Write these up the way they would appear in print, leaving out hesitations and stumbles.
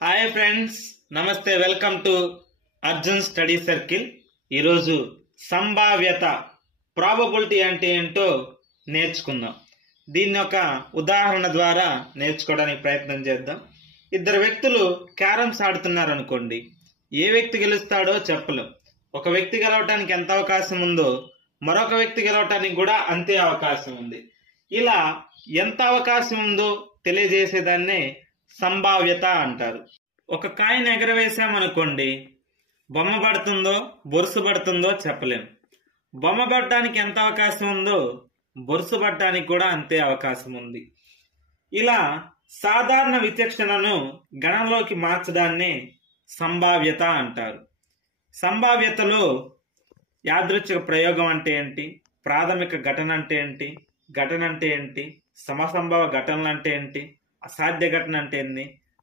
Hi friends, నమస్తే. Welcome to Arjun study circle. ఈరోజు సంభావ్యత ప్రాబబిలిటీ అంటే ఏంటో నేర్చుకుందాం. దీన్ని ఒక ఉదాహరణ ద్వారా నేర్చుకోవడానికి ప్రయత్నం చేద్దాం. ఇద్దరు వ్యక్తులు క్యారమ్స్ ఆడుతున్నారు అనుకోండి. ఏ వ్యక్తి గెలుస్తాడో చెప్పలేం. ఒక వ్యక్తి గెలవటానికి ఎంత అవకాశం ఉందో మరొక వ్యక్తి గెలవటానికి కూడా అంతే అవకాశం ఉంది. ఇలా ఎంత అవకాశం ఉందో తెలియజేసేదాన్నే సంభావ్యత అంటారు. ఒక కాయిన్ ఎగరవేసామనుకోండి, బొమ్మ పడుతుందో బొరుసు పడుతుందో చెప్పలేం. బొమ్మ పడడానికి ఎంత అవకాశం ఉందో బొరుసు పడడానికి కూడా అంతే అవకాశం ఉంది. ఇలా సాధారణ విచక్షణను గణంలోకి మార్చడాన్ని సంభావ్యత అంటారు. సంభావ్యతలో యాదృచ్ఛిక ప్రయోగం అంటే ఏంటి, ప్రాథమిక ఘటన అంటే ఏంటి, ఘటన అంటే ఏంటి, సమసంభవ ఘటనలు అంటే ఏంటి, అసాధ్య ఘటన అంటే ఏంటి,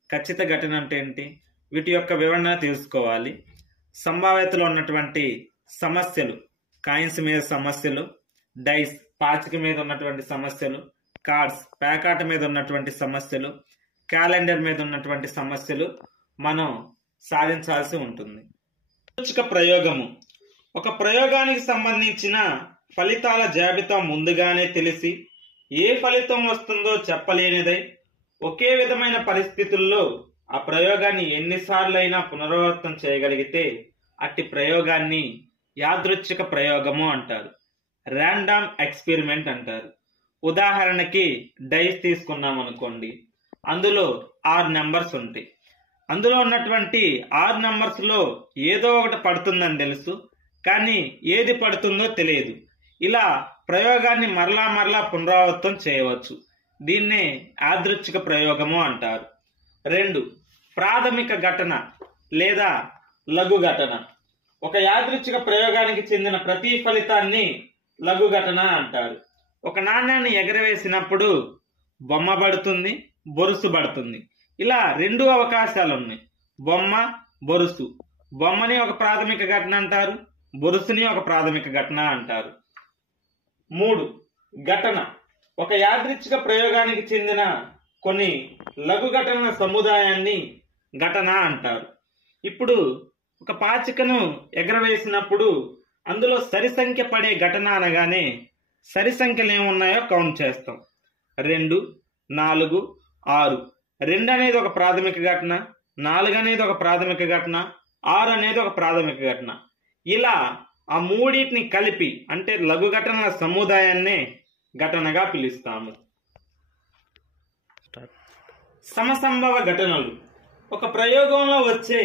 ఖచ్చిత ఘటన అంటే ఏంటి, వీటి యొక్క వివరణ తీసుకోవాలి. సంభావ్యతలో ఉన్నటువంటి సమస్యలు, కాయిన్స్ మీద సమస్యలు, డైస్ పాచిక మీద ఉన్నటువంటి సమస్యలు, కార్డ్స్ పేకాట మీద ఉన్నటువంటి సమస్యలు, క్యాలెండర్ మీద ఉన్నటువంటి సమస్యలు మనం సాధించాల్సి ఉంటుంది. యాదృచ్ఛిక ప్రయోగము ఒక ప్రయోగానికి సంబంధించిన ఫలితాల జాబితా ముందుగానే తెలిసి ఏ ఫలితం వస్తుందో చెప్పలేనిదై ఒకే విధమైన పరిస్థితుల్లో ఆ ప్రయోగాన్ని ఎన్నిసార్లైనా పునరావృతం చేయగలిగితే అట్టి ప్రయోగాన్ని యాదృచ్ఛిక ప్రయోగము అంటారు. ర్యాండమ్ ఎక్స్పెరిమెంట్ అంటారు. ఉదాహరణకి డైస్ తీసుకున్నాం అనుకోండి. అందులో 6 నెంబర్స్ ఉంటాయి. అందులో ఉన్నటువంటి 6 నెంబర్స్ లో ఏదో ఒకటి పడుతుందని తెలుసు, కానీ ఏది పడుతుందో తెలియదు. ఇలా ప్రయోగాన్ని మరలా పునరావృతం చేయవచ్చు. దీన్నే యాదృచ్ఛిక ప్రయోగము అంటారు. 2. ప్రాథమిక ఘటన లేదా లఘు ఘటన. ఒక యాదృచ్ఛిక ప్రయోగానికి చెందిన ప్రతి ఫలితాన్ని లఘు ఘటన అంటారు. ఒక నాణ్యాన్ని ఎగరవేసినప్పుడు బొమ్మ పడుతుంది, బొరుసు పడుతుంది. ఇలా 2 అవకాశాలు ఉన్నాయి, బొమ్మ బొరుసు. బొమ్మని ఒక ప్రాథమిక ఘటన అంటారు, బొరుసుని ఒక ప్రాథమిక ఘటన అంటారు. 3. ఘటన ఒక యాదృచ్ఛిక ప్రయోగానికి చెందిన కొన్ని లఘు ఘటనల సముదాయాన్ని ఘటన అంటారు. ఇప్పుడు ఒక పాచికను ఎగరవేసినప్పుడు అందులో సరి సంఖ్య పడే ఘటన అనగానే సరి సంఖ్యలు ఏమున్నాయో కౌంట్ చేస్తాం. 2, 4, 6. 2 అనేది ఒక ప్రాథమిక ఘటన, 4 అనేది ఒక ప్రాథమిక ఘటన, 6 అనేది ఒక ప్రాథమిక ఘటన. ఇలా ఆ మూడింటిని కలిపి అంటే లఘు ఘటనల సముదాయాన్నే ఘటనగా పిలుస్తాము. సమసంభవ ఘటనలు ఒక ప్రయోగంలో వచ్చే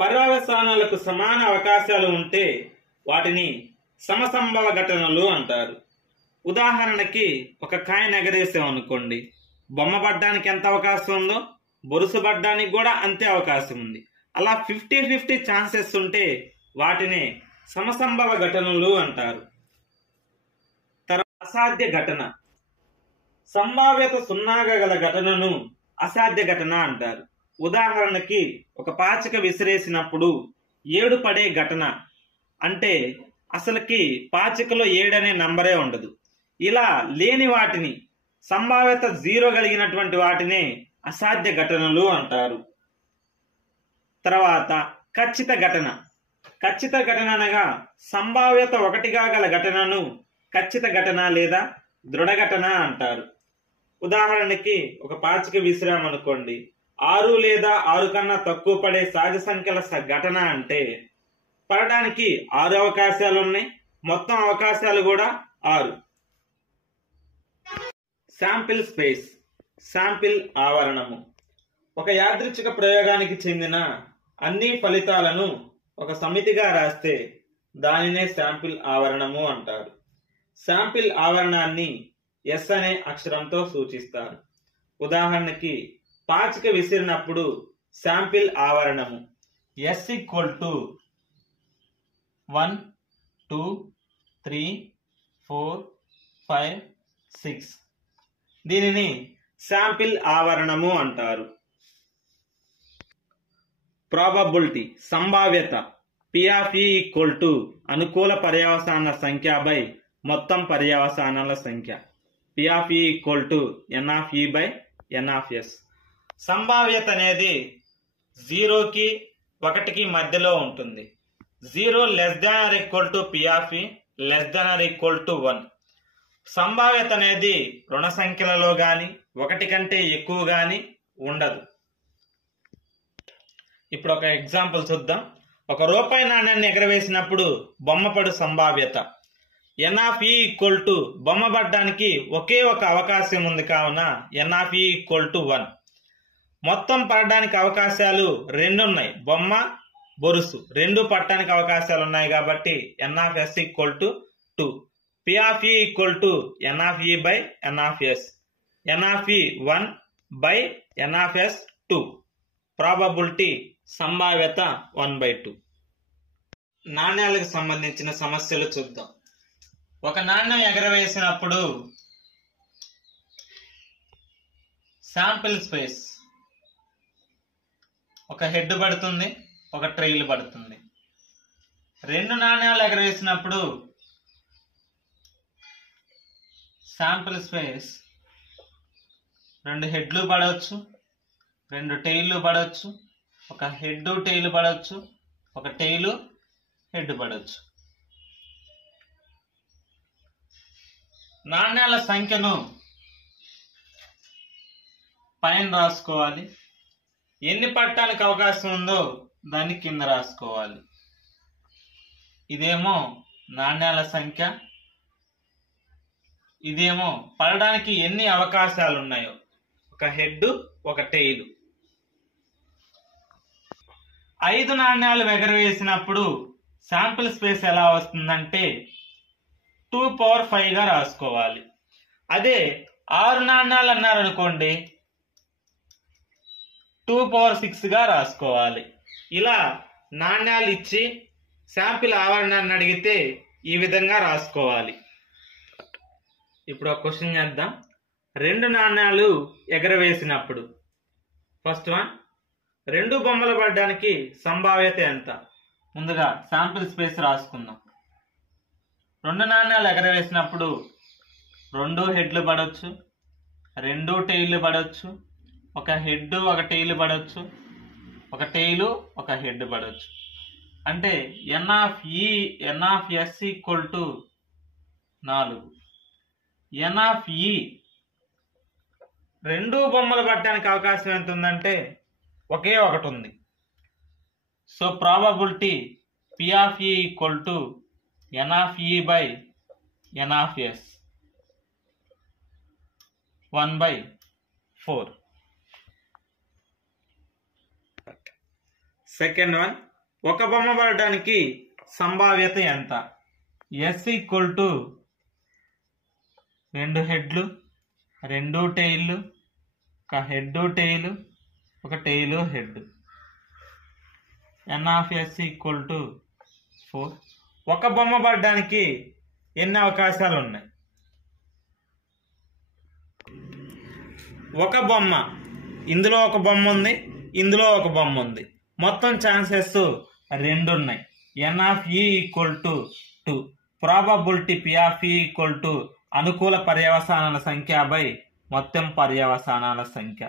పర్యవసానాలకు సమాన అవకాశాలు ఉంటే వాటిని సమసంభవ ఘటనలు అంటారు. ఉదాహరణకి ఒక కాయిన్ ఎగరేసాం అనుకోండి. బొమ్మ పడ్డానికి ఎంత అవకాశం ఉందో బొరుసు పడ్డానికి కూడా అంతే అవకాశం ఉంది. అలా 50-50 ఛాన్సెస్ ఉంటే వాటిని సమసంభవ ఘటనలు అంటారు. అసాధ్య ఘటన సంభావ్యత 0గా గల ఘటనను అసాధ్య ఘటన అంటారు. ఉదాహరణకి ఒక పాచిక విసిరేసినప్పుడు 7 పడే ఘటన అంటే అసలుకి పాచికలో 7 అనే నంబరే ఉండదు. ఇలా లేని వాటిని, సంభావ్యత 0 కలిగినటువంటి వాటినే అసాధ్య ఘటనలు అంటారు. తర్వాత ఖచ్చిత ఘటన. ఖచ్చిత ఘటన అనగా సంభావ్యత 1గా గల ఘటనను ఖచ్చిత ఘటన లేదా దృఢ ఘటన అంటారు. ఉదాహరణకి ఒక పాచిక విసిరామనుకోండి. 6 లేదా 6 కన్నా తక్కువ పడే సహజ సంఖ్యల ఘటన అంటే పడడానికి 6 అవకాశాలు ఉన్నాయి, మొత్తం అవకాశాలు కూడా 6. శాంపిల్ స్పేస్, శాంపిల్ ఆవరణము. ఒక యాదృచ్ఛిక ప్రయోగానికి చెందిన అన్ని ఫలితాలను ఒక సమితిగా రాస్తే దానినే శాంపిల్ ఆవరణము అంటారు. శాంపిల్ ఆవరణాన్ని ఎస్ అనే అక్షరంతో సూచిస్తారు. ఉదాహరణకి పాచిక విసిరినప్పుడు శాంపిల్ ఆవరణము ఎస్ = 1, 2, 3, 4, 5, 6. దీనిని శాంపిల్ ఆవరణము అంటారు. ప్రాబబిలిటీ సంభావ్యత P(E) = అనుకూల పర్యవసానాల సంఖ్య బై మొత్తం పర్యవసానాల సంఖ్య. P(E) = N(E) / N(S). సంభావ్యత అనేది 0కి 1కి మధ్యలో ఉంటుంది. 0 < P of E < 1. సంభావ్యత అనేది రుణ సంఖ్యలలో గాని 1 కంటే ఎక్కువ గాని ఉండదు. ఇప్పుడు ఒక ఎగ్జాంపుల్ చూద్దాం. ఒక రూపాయి నాణ్యాన్ని ఎగరవేసినప్పుడు బొమ్మపడు సంభావ్యత N of E బొమ్మ పడడానికి ఒకే ఒక అవకాశం ఉంది కావున N of E 1. మొత్తం పడడానికి అవకాశాలు 2 ఉన్నాయి. బొమ్మ బొరుసు రెండు పడడానికి అవకాశాలు ఉన్నాయి కాబట్టి N of S 2. P of E N of E by N of S. N of E 1 by N of S 2. Probability సంభావ్యత 1/2. నాణ్యాలకు సంబంధించిన సమస్యలు చూద్దాం. ఒక నాణ్యం ఎగరవేసినప్పుడు శాంపిల్ స్పేస్ ఒక హెడ్ పడుతుంది, ఒక ట్రైల్ పడుతుంది. 2 నాణ్యాలు ఎగరవేసినప్పుడు శాంపిల్ స్పేస్ 2 హెడ్లు పడవచ్చు, 2 టైళ్ళు పడవచ్చు, ఒక హెడ్ టైల్ పడవచ్చు, ఒక టైలు హెడ్ పడవచ్చు. నాణ్యాల సంఖ్యను పైన రాసుకోవాలి. ఎన్ని పడటానికి అవకాశం ఉందో దాన్ని కింద రాసుకోవాలి. ఇదేమో నాణ్యాల సంఖ్య, ఇదేమో పడడానికి ఎన్ని అవకాశాలు ఉన్నాయో, ఒక హెడ్ ఒక టైలు. 5 నాణ్యాలు ఎగరవేసినప్పుడు శాంపిల్ స్పేస్ ఎలా వస్తుందంటే 2/5 గా రాసుకోవాలి. అదే 6 నాణ్యాలు అన్నారనుకోండి 2/6 గా రాసుకోవాలి. ఇలా నాణ్యాలు ఇచ్చి శాంపిల్ ఆవరణాన్ని అడిగితే ఈ విధంగా రాసుకోవాలి. ఇప్పుడు ఒక క్వశ్చన్ చేద్దాం. 2 నాణ్యాలు ఎగరవేసినప్పుడు ఫస్ట్ వన్ 2 బొమ్మలు పడడానికి సంభావ్యత ఎంత? ముందుగా శాంపిల్ స్పేస్ రాసుకుందాం. 2 నాణ్యాలు ఎగరవేసినప్పుడు 2 హెడ్లు పడవచ్చు, 2 టైళ్ళు పడవచ్చు, ఒక హెడ్ ఒక టైల్ పడవచ్చు, ఒక టైలు ఒక హెడ్ పడవచ్చు. అంటే N of S = 4. N of E 2 బొమ్మలు పడడానికి అవకాశం ఎంత ఉందంటే ఒకే ఒకటి ఉంది. So probability P of E = N of E by N of S 1/4. Second one, ఒక బొమ్మ పడడానికి సంభావ్యత ఎంత? S = 2 హెడ్లు, 2 టైళ్ళు, ఒక హెడ్ టైలు, ఒక టైలు హెడ్. N of S = 4. ఒక బొమ్మ పడడానికి ఎన్ని అవకాశాలు ఉన్నాయి? ఒక బొమ్మ, ఇందులో ఒక బొమ్మ ఉంది, ఇందులో ఒక బొమ్మ ఉంది. మొత్తం ఛాన్సెస్ 2 ఉన్నాయి. N of E = 2. Probability P of E = అనుకూల పర్యవసానాల సంఖ్య బై మొత్తం పర్యవసానాల సంఖ్య.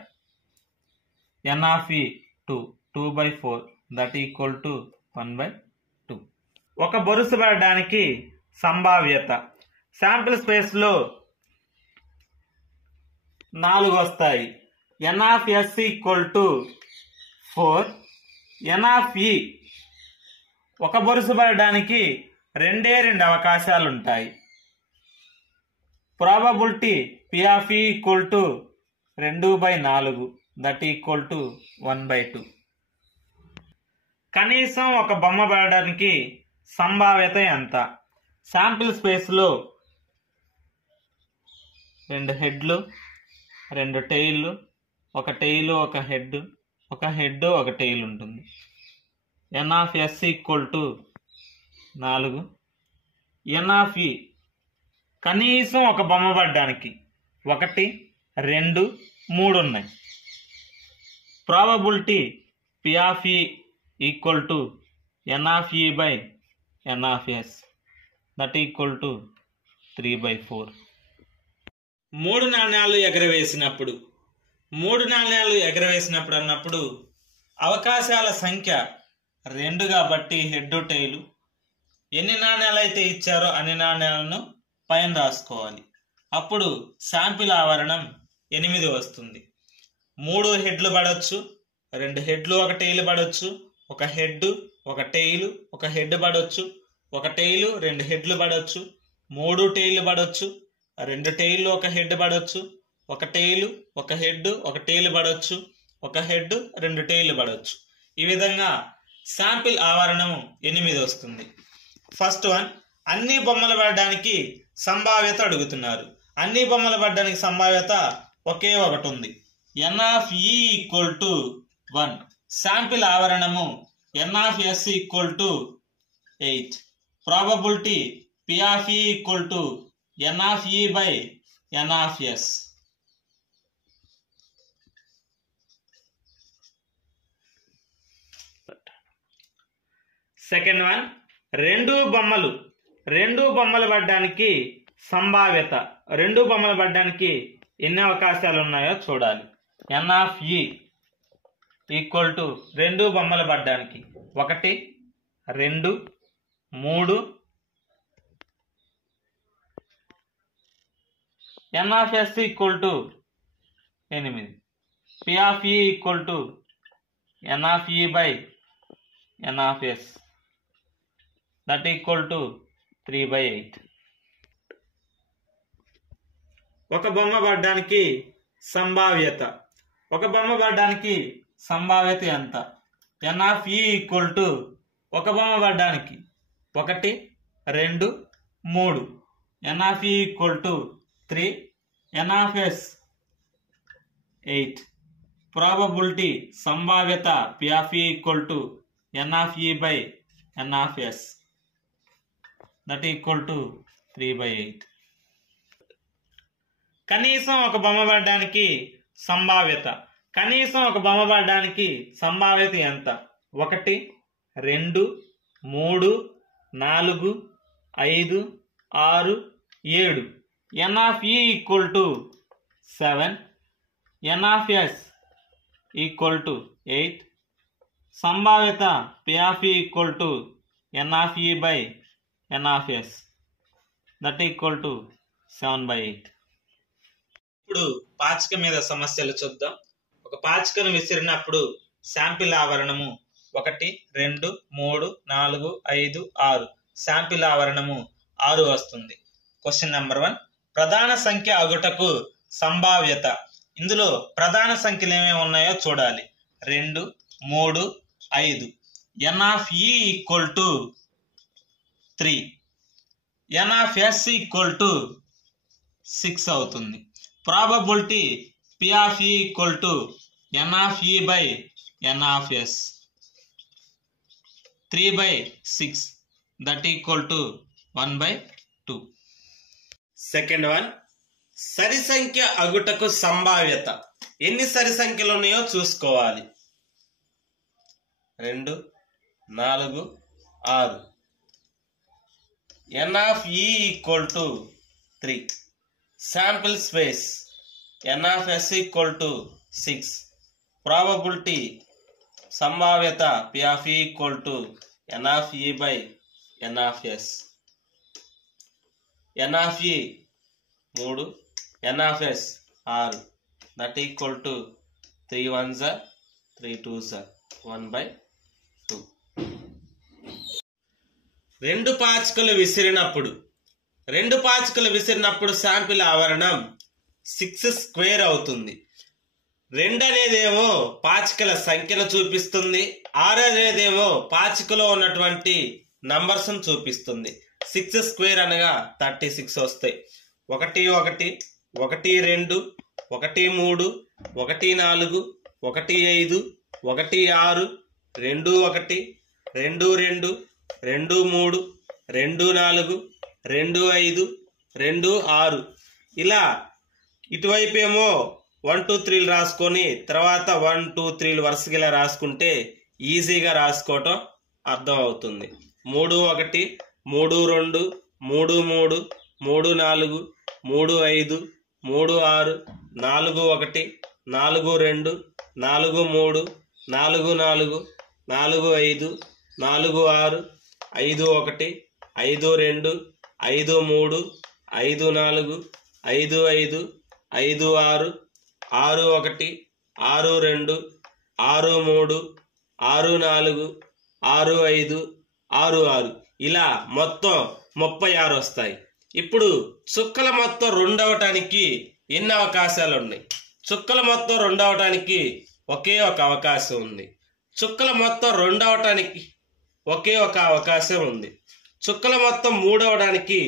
N of E 2/4 = 1/2. ఒక బొరుసు పడడానికి సంభావ్యత శాంపిల్ స్పేస్ లో 4 వస్తాయి. N of S = 4. N of E ఒక బొరుసు పడడానికి 2 అవకాశాలు ఉంటాయి. Probability P of E = 2/4 = 1/2. కనీసం ఒక బొమ్మ పడడానికి సంభావ్యత ఎంత? శాంపిల్ స్పేస్ లో 2 హెడ్లు, 2 టైళ్ళు, ఒక టైలు ఒక హెడ్, ఒక హెడ్ ఒక టైల్ ఉంటుంది. N of S = 4. N of E కనీసం ఒక బొమ్మ పడడానికి 1, 2, 3 ఉన్నాయి. Probability P of E = N of E by N of S = 3/4. 3 నాణ్యాలు ఎగరవేసినప్పుడు అన్నప్పుడు అవకాశాల సంఖ్య 2 కాబట్టి హెడ్ టైలు. ఎన్ని నాణ్యాలు అయితే ఇచ్చారో అన్ని నాణ్యాలను పైన రాసుకోవాలి. అప్పుడు శాంపిల్ ఆవరణం 8 వస్తుంది. 3 హెడ్లు పడవచ్చు, 2 హెడ్లు 1 టైలు పడవచ్చు, 1 హెడ్ 1 టైలు 1 హెడ్ పడవచ్చు, 1 టైలు 2 హెడ్లు పడవచ్చు, 3 టైలు పడవచ్చు, 2 టైలు 1 హెడ్ పడవచ్చు, 1 టైలు 1 హెడ్ 1 టైలు పడవచ్చు, 1 హెడ్ 2 టైలు పడవచ్చు. ఈ విధంగా శాంపిల్ ఆవరణం 8 వస్తుంది. ఫస్ట్ వన్, అన్ని బొమ్మలు పడడానికి సంభావ్యత అడుగుతున్నారు. అన్ని బొమ్మలు పడడానికి సంభావ్యత ఒకే ఒకటి ఉంది. N(E) = 1. శాంపిల్ ఆవరణము N(S) = 8. Probability P(E) = N(E)/N(S). Second one, రెండు బొమ్మలు పడడానికి సంభావ్యత. 2 బొమ్మలు పడడానికి ఎన్ని అవకాశాలు ఉన్నాయో చూడాలి. N(E) = 2 బొమ్మలు పడడానికి 1 2 3. N(S) = 8. P(E) = N(E)/N(S). that = 3/8. ఒక బొమ్మ పడడానికి సంభావ్యత. ఒక బొమ్మ పడడానికి సంభావ్యత ఎంత? N(E) = ఒక బొమ్మ పడడానికి 1 2 3. N(E) = 3. N(S) 8. ప్రాబబిలిటీ సంభావ్యత P(E) = N(E)/N(S). that = 3/8. కనీసం ఒక బొమ్మ పడడానికి సంభావ్యత. కనీసం ఒక బొమ్మ పడడానికి సంభావ్యత ఎంత? 1 2 3 4 5 6 7. N(E) = 7. N(S) = 8. సంభావ్యత P(E) = N(E)/N(S). that = 7/8. ఇప్పుడు పాచిక మీద సమస్యలు చూద్దాం. ఒక పాచికను విసిరినప్పుడు శాంపిల్ ఆవరణము 1 2 3 4 5 6. శాంపిల్ ఆవరణము 6 వస్తుంది. క్వశ్చన్ నెంబర్ 1, ప్రధాన సంఖ్య అగుటకు సంభావ్యత. ఇందులో ప్రధాన సంఖ్యలు ఏమేమి ఉన్నాయో చూడాలి. 2 3 5. N(E) = 3. N(S) = 6 అవుతుంది. Probability P(E) = N(E)/N(S). 3/6. that = 1/2. Second one, సరి సంఖ్య అగుటకు సంభావ్యత. ఎన్ని సరి సంఖ్యలు ఉన్నాయో చూసుకోవాలి. 2 4 6. N(E) = 3. Sample space N(S) = 6. Probability సంభావ్యత P(E) = N(E)/N(S). N(E) 3, N(S) 6. that = 3 1s 3 2s 1/2. 2 పాచికలు విసిరినప్పుడు sample ఆవరణం 6² అవుతుంది. 2 అనేదేమో పాచికల సంఖ్యను చూపిస్తుంది. 6 అనేదేమో పాచికలో ఉన్నటువంటి నంబర్స్ చూపిస్తుంది. 6² అనగా 36 వస్తాయి. 1 1 1 2 1 3 1 4 1 5 1 6 2 1 2 2 2 3 2 4 2 5 2 6. ఇలా ఇటువైపు ఏమో 1 2 3 రాసుకొని తర్వాత 1 2 3 వరుసగా ఇలా రాసుకుంటే ఈజీగా రాసుకోవటం అర్థం అవుతుంది. 3 1 3 2 3 3 3 4 3 5 3 6 4 1 4 2 4 3 4 4 4 5 4 6 5 1 5 2 5 3 5 4 5 5 5 6 6 1 6 2 6 3 6 4 6 5 6 6 ఇలా మొత్తం 36 వస్తాయి. ఇప్పుడు చుక్కల మొత్తం 2 అవటానికి ఎన్ని అవకాశాలు ఉన్నాయి? చుక్కల మొత్తం 2 అవటానికి ఒకే ఒక అవకాశం ఉంది. చుక్కల మొత్తం 2 అవటానికి ఒకే ఒక అవకాశం ఉంది. చుక్కల మొత్తం 3 అవడానికి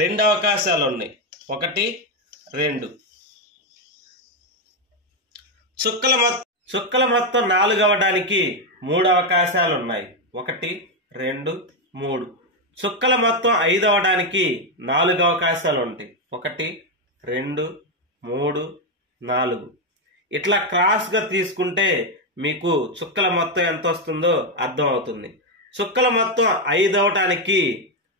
2 అవకాశాలు ఉన్నాయి. 1 2. చుక్కల మొత్తం 4 అవడానికి 3 అవకాశాలు ఉన్నాయి. 1 2 3. చుక్కల మొత్తం 5 అవడానికి 4 అవకాశాలు ఉంటాయి. 1 2 3 4. ఇట్లా క్రాస్గా తీసుకుంటే మీకు చుక్కల మొత్తం ఎంత వస్తుందో అర్థం అవుతుంది. చుక్కల మొత్తం 5 అవడానికి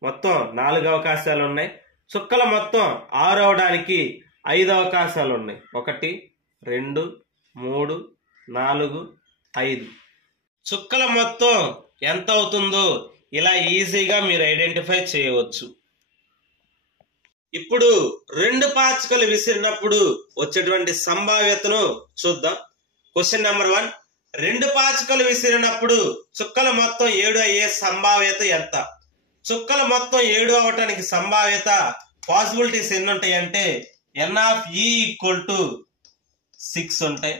మొత్తం 4 అవకాశాలు ఉన్నాయి. చుక్కల మొత్తం 6 అవడానికి 5 అవకాశాలు ఉన్నాయి. 1 2 3 4 5. చుక్కల మొత్తం ఎంత అవుతుందో ఇలా ఈజీగా మీరు ఐడెంటిఫై చేయవచ్చు. ఇప్పుడు 2 పాచికలు విసిరినప్పుడు వచ్చేటువంటి సంభావ్యతను చూద్దాం. Question number 1. 2 పాచికలు విసిరినప్పుడు చుక్కల మొత్తం 7 అయ్యే సంభావ్యత ఎంత? చుక్కల మొత్తం 7 అవటానికి సంభావ్యత పాసిబిలిటీస్ ఎన్ని ఉంటాయి అంటే n of e = 6 ఉంటాయి.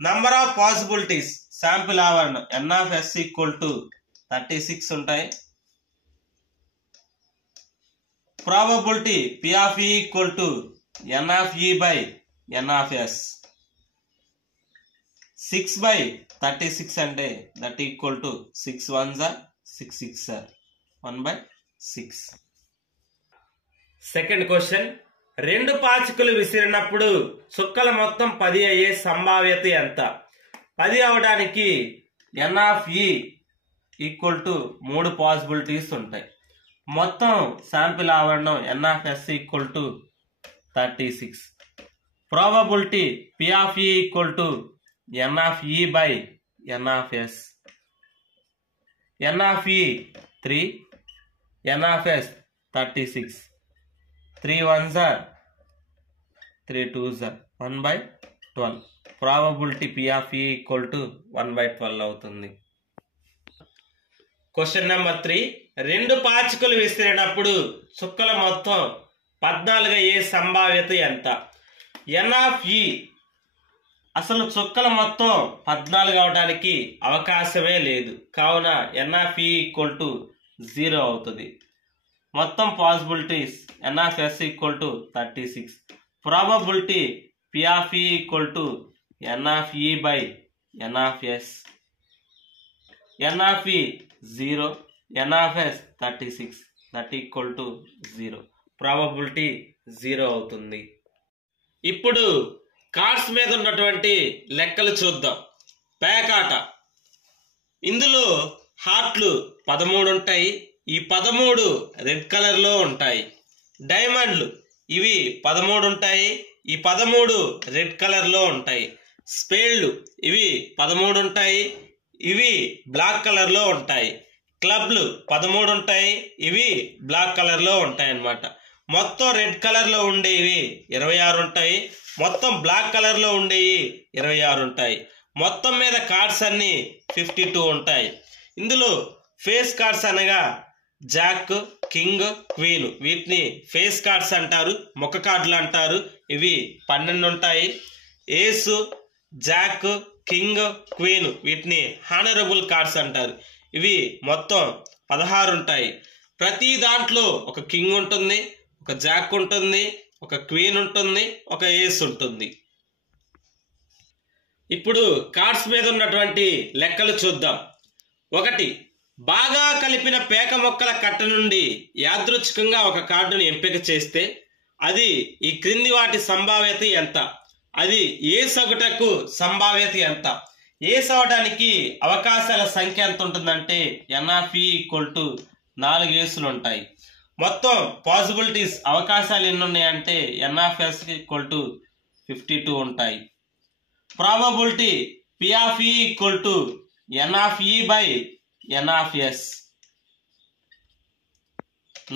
నంబర్ ఆఫ్ పాసిబిలిటీస్ శాంపిల్ ఆవరణం n of s = 36 ఉంటాయి. Probability p of e = n of e by n of s. 6/36 అంటే that equal to 6 1s are 6 6s are 1/6. Second question. 2 పాచికలు విసిరినప్పుడు చుక్కల మొత్తం 10 అయ్యే సంభావ్యత ఎంత? 10 అవడానికి n of e = 3 పాసిబిలిటీస్ ఉంటాయి. మొత్తం శాంపిల్ ఆవరణం n of s = 36. Probability p of e = n of e by n of s. n of e 3, n of s 36. 3 1s are 3 2s are 1/12. Probability p of e = 1/12 అవుతుంది. Question number 3. 2 పాచికలు విసిరినప్పుడు చుక్కల మొత్తం 14 అయ్యే సంభావ్యత ఎంత? n of e అసలు చుక్కల మొత్తం 14 అవడానికి అవకాశమే లేదు. కావున n of e = 0 అవుతుంది. మొత్తం possibilities n of s = 36. Probability p of e = n of e by n of s. n of e 0, n of s 36, that equal to 0. Probability 0 అవుతుంది. ఇప్పుడు కార్డ్స్ మీద ఉన్నటువంటి లెక్కలు చూద్దాం. పేకాట. ఇందులో హార్ట్లు 13 ఉంటాయి. ఈ 13 రెడ్ కలర్లో ఉంటాయి. డైమండ్లు ఇవి 13 ఉంటాయి. ఈ 13 రెడ్ కలర్లో ఉంటాయి. స్పేడ్లు ఇవి 13 ఉంటాయి. ఇవి బ్లాక్ కలర్లో ఉంటాయి. క్లబ్లు 13 ఉంటాయి. ఇవి బ్లాక్ కలర్లో ఉంటాయి అన్నమాట. మొత్తం రెడ్ కలర్లో ఉండేవి 26 ఉంటాయి. మొత్తం బ్లాక్ కలర్లో ఉండేవి 26 ఉంటాయి. మొత్తం మీద కార్డ్స్ అన్ని 52 ఉంటాయి. ఇందులో ఫేస్ కార్డ్స్ అనగా జాక్, కింగ్, క్వీన్ వీటిని ఫేస్ కార్డ్స్ అంటారు. ముఖ కార్డులు అంటారు. ఇవి 12 ఉంటాయి. ఏసు, జాక్, కింగ్, క్వీన్ వీటిని హానరబుల్ కార్డ్స్ అంటారు. ఇవి మొత్తం 16 ఉంటాయి. ప్రతి దాంట్లో ఒక కింగ్ ఉంటుంది, ఒక జాక్ ఉంటుంది, ఒక క్వీన్ ఉంటుంది, ఒక ఏస్ ఉంటుంది. ఇప్పుడు కార్డ్స్ మీద ఉన్నటువంటి లెక్కలు చూద్దాం. 1. బాగా కలిపిన పేక మొక్కల కట్ట నుండి యాదృచ్ఛికంగా ఒక కార్డును ఎంపిక చేస్తే అది ఈ క్రింది వాటి సంభావ్యత ఎంత? అది ఏ సగటుకు సంభావ్యత ఎంత? ఏస్ అవడానికి అవకాశాల సంఖ్య ఎంత ఉంటుందంటే n of e = 4 ఏసులు ఉంటాయి. మొత్తం పాసిబిలిటీస్ అవకాశాలు ఎన్ని ఉన్నాయంటే n of s = 52 ఉంటాయి. Probability P of E equal to N of E by N of S.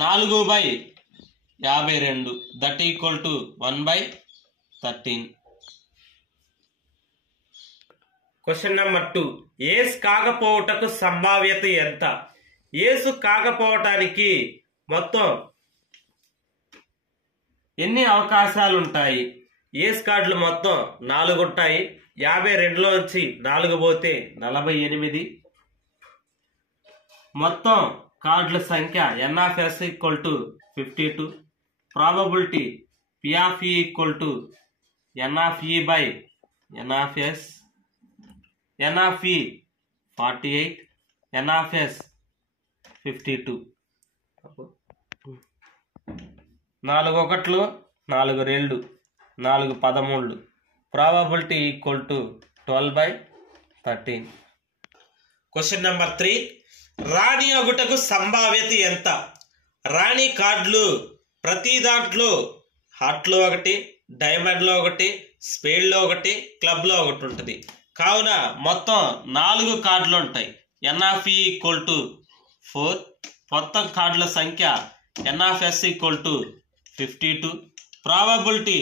4/52 that equal to 1/13. Question number 2. ఏస్ కాకపోవటకు సంభావ్యత ఎంత? ఏసు కాకపోవటానికి మొత్తం ఎన్ని అవకాశాలు ఉంటాయి? ఏస్ కార్డులు మొత్తం 4 ఉంటాయి. 52లోంచి 4 పోతే 48. మొత్తం కార్డుల సంఖ్య N of S equal to 52. Probability P of E equal to N of E by N of S. N of E 48, N of S 52. 4 1 4 2 4 13. Probability equal to 12/13. Question number 3. రాణి అగుటకు సంభావ్యత ఎంత? రాణి కార్డులు ప్రతి దాంట్లో హార్ట్లో 1, డైమండ్లో 1, స్పేడ్లో 1, క్లబ్లో 1 ఉంటుంది. కావున మొత్తం 4 కార్డులు ఉంటాయి. N of E equal to 4. మొత్తం కార్డుల సంఖ్య N of S equal to 52. Probability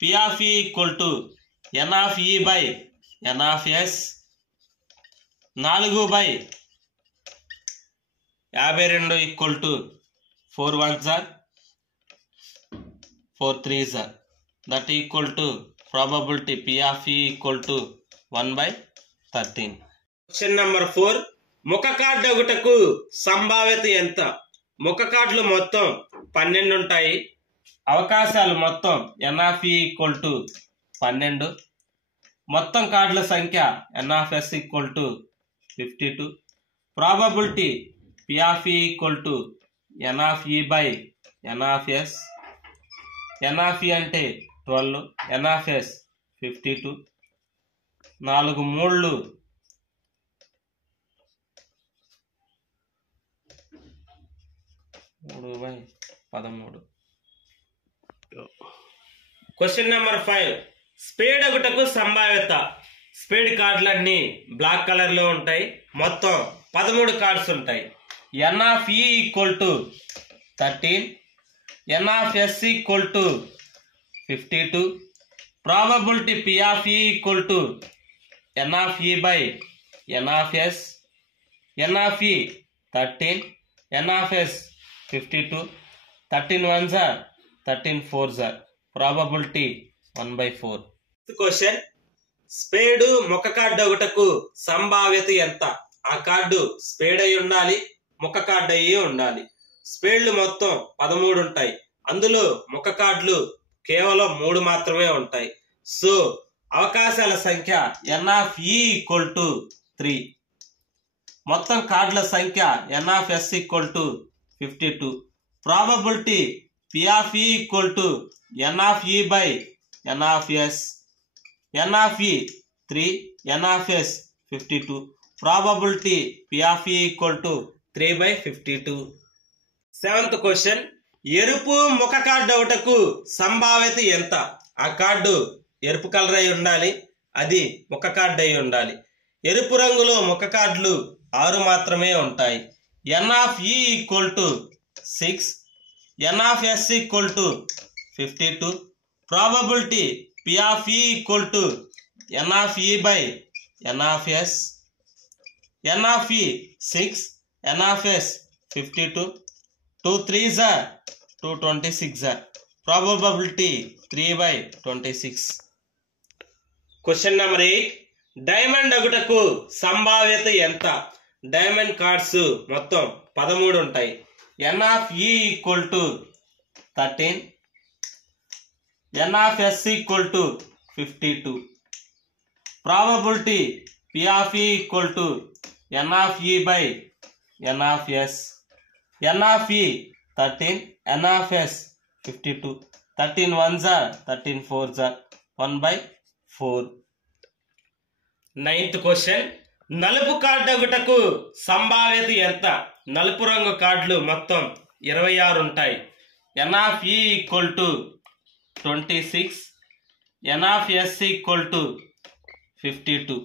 P of E equal to N of E by N of S. 4/52 equal to 4 1s are 4 3s are. That equal to probability P of E equal to 1/13. Question number 4. ముఖ card ఒకటకు సంభావ్యత ఎంత? ముఖ కార్డులు మొత్తం 12 ఉంటాయి. అవకాశాలు మొత్తం N of E equal to 12. మొత్తం కార్డుల సంఖ్య N of S equal to 52. Probability P of E equal to N of E by N of S. N of E అంటే 12, N of S 52. 4 3 3/13. Question number 5. Spade ఒకటకు సంభావ్యత. Spade కార్డులన్నీ black colour లో ఉంటాయి. మొత్తం 13 cards ఉంటాయి. N of E equal to 13, N of S equal to 52. Probability P of E equal to N of E by N of S. N of E 13, N of S 52. 13 1s are 13 4s are. Probability 1/4. Question. స్పేడు ముఖ card ఒకటకు సంభావ్యత ఎంత? ఆ card spade అయి ఉండాలి, ముఖ card అయ్యి ఉండాలి. స్పేడ్లు మొత్తం 13 ఉంటాయి. అందులో ముఖ కార్డులు కేవలం 3 మాత్రమే ఉంటాయి. సో అవకాశాల సంఖ్య N of E equal to 3. మొత్తం కార్డుల సంఖ్య N of S equal to 52. Probability P of E equal to N of E by N of S. N of E 3, N of S 52. Probability P of E equal to 3/52. 7th question. ఎరుపు ముఖ card ఒకటకు సంభావ్యత ఎంత? ఆ card ఎరుపు colour అయి ఉండాలి, అది ముఖ కార్డు అయి ఉండాలి. ఎరుపు రంగులో ముఖ కార్డులు 6 మాత్రమే ఉంటాయి. N of E equal to 6, N of S equal to 52. Probability P of E equal to N of E by N of S. N of E 6, N of S 52. 2 3s are 226 are. Probability 3/26. Question number 8. Diamond ఒకటకు సంభావ్యత ఎంత? Diamond cards మొత్తం 13 ఉంటాయి. N of E equal to 13, N of S equal to 52. Probability P of E equal to N of E by N of S. N of E 13, N of S 52. 13 1s are 13 4s are. 1/4. 9th question. నలుపు card ఒకటకు సంభావ్యత ఎంత? నలుపు రంగు కార్డులు మొత్తం 26 ఉంటాయి. N of E equal to 26, N of S equal to 52.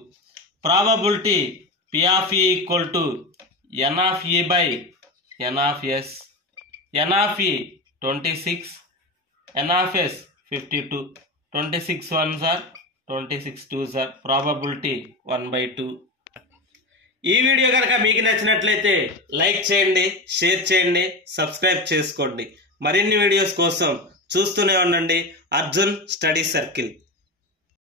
Probability P of E equal to N of E by N of S. N of E 26, N of S 52. 26 ones are 26 twos are. Probability 1/2. ఈ video కనుక మీకు నచ్చినట్లయితే like చేయండి, share చేయండి, subscribe చేసుకోండి. మరిన్ని videos కోసం చూస్తూనే ఉండండి అర్జున్ స్టడీ సర్కిల్.